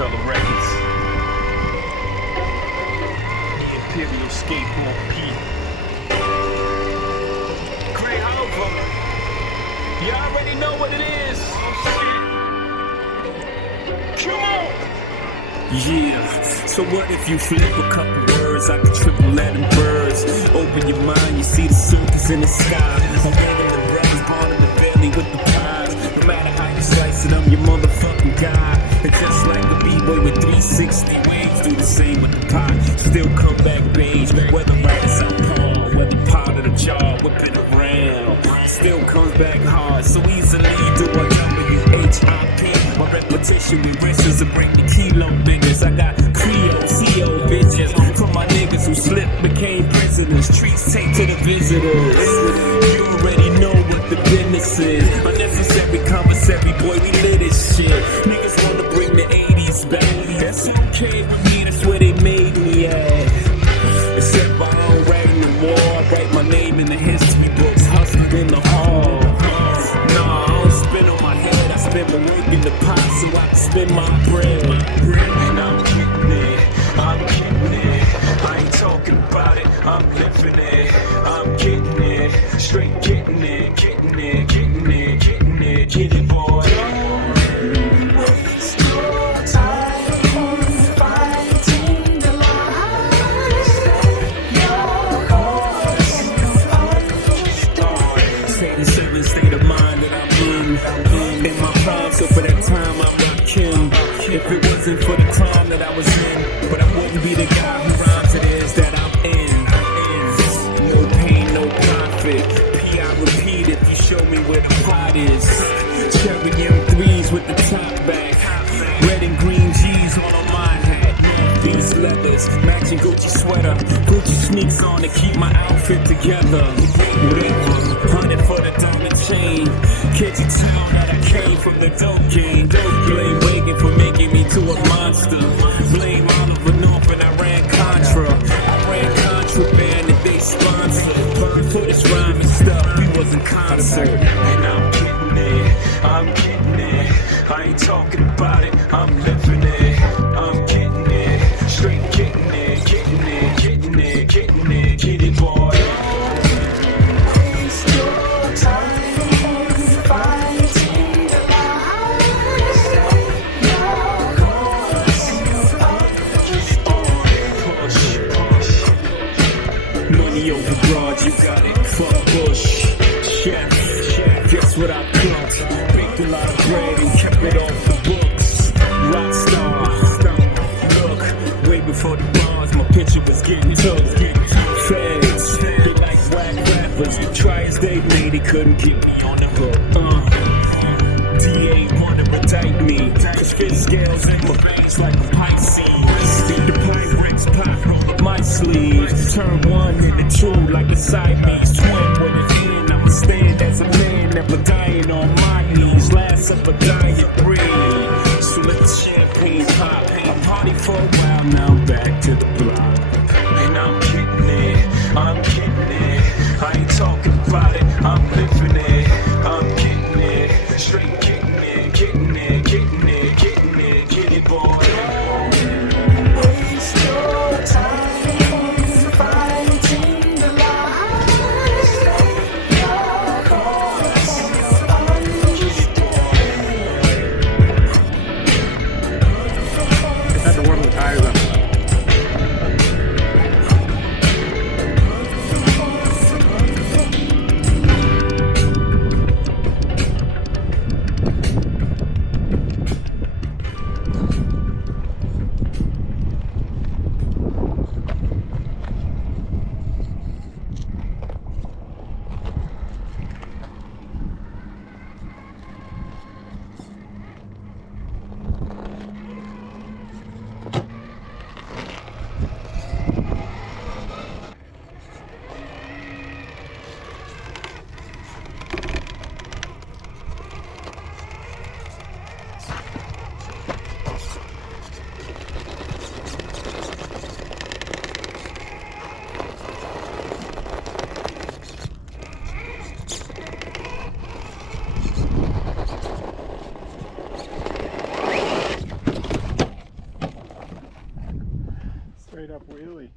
Rockefeller Records. The Imperial Skateboard P. Great album. You already know what it is. Come on. Yeah, so what if you flip a couple words like the triple Latin birds? Open your mind, you see the circus in the sky. I'm living the brains, born in the belly with the pies. No matter how you slice it, I'm your motherfucking guy. And just like a b-boy with 360 waves, do the same with the pie. Still come back beige, whether right or southpaw, whether pot of the jar, whip it around. Still comes back hard, so easily do a W-H-I-P. My repetition be riches to break the kilo biggest. I got Creole, CO bitches from my niggas who slipped, became prisoners. Treats take to the visitors. You already know what the business is. Unnecessary commissary, boy, we lit this shit. Niggas wanna bring the 80s back. That's okay with me, that's where they made me at. Except I don't write in the war, I write my name in the history books, hustling in the hall. Nah, I don't spin on my head, I spin my weight in the pot so I can spin my bread. And I'm getting it, I'm getting it. I ain't talking about it, I'm living it. I'm getting it, straight getting it, getting it, getting it, getting it, get it, boy. Don't waste your time fighting the lies. Your cause Say the seven state of mind that I'm in my prime, so for that time I'm not kin. If it wasn't for the crime that I was in, but I wouldn't be the guy who rhymes it is that I'm in. No pain, no profit. P, I repeat, if you show me where the pride is. Cherry M3s with the top back. Red and green G's on my hat. These leathers, matching Gucci sweater. Gucci sneaks on to keep my outfit together. Whatever, 100 for the diamond chain. Can't you tell that I came from the dope game? Blame Reagan for making me to a monster. Blame Oliver North and I ran Contra. I ran contraband and they sponsored. For this rhyming stuff, we was in concert. And I'm getting it, I'm getting it. I ain't talking about it, I'm living it. I'm getting it, straight getting it, getting it, getting it, getting it, get it, boy. waste your time fighting the lies. Your cause Money over broad, you got it. Fuck Bush. Chef, guess what I cooked? Baked a lot of bread and kept it off the books. Rockstar. Look, way before the bars, my picture was getting took. Feds, they like whack rappers. Try as they may, they couldn't get me on the hook. DA wanna indict me. Spit scales in my veins like a Pisces. The pipe bricks pop roll up my sleeves. Turn one into two like a Siamese twin. When again, I'ma stand as a man, never dying on my knees. Last of a dying breed. So let the champagne pop. I party for a while, now I'm back to the block. And I'm getting it, I'm getting it. I ain't talking about it, I'm living it. I'm getting it, straight getting it, getting it, getting it, getting it, get it, boy. waste your time fighting the lies. Your cause Had to warm the tires up. Straight up wheelie.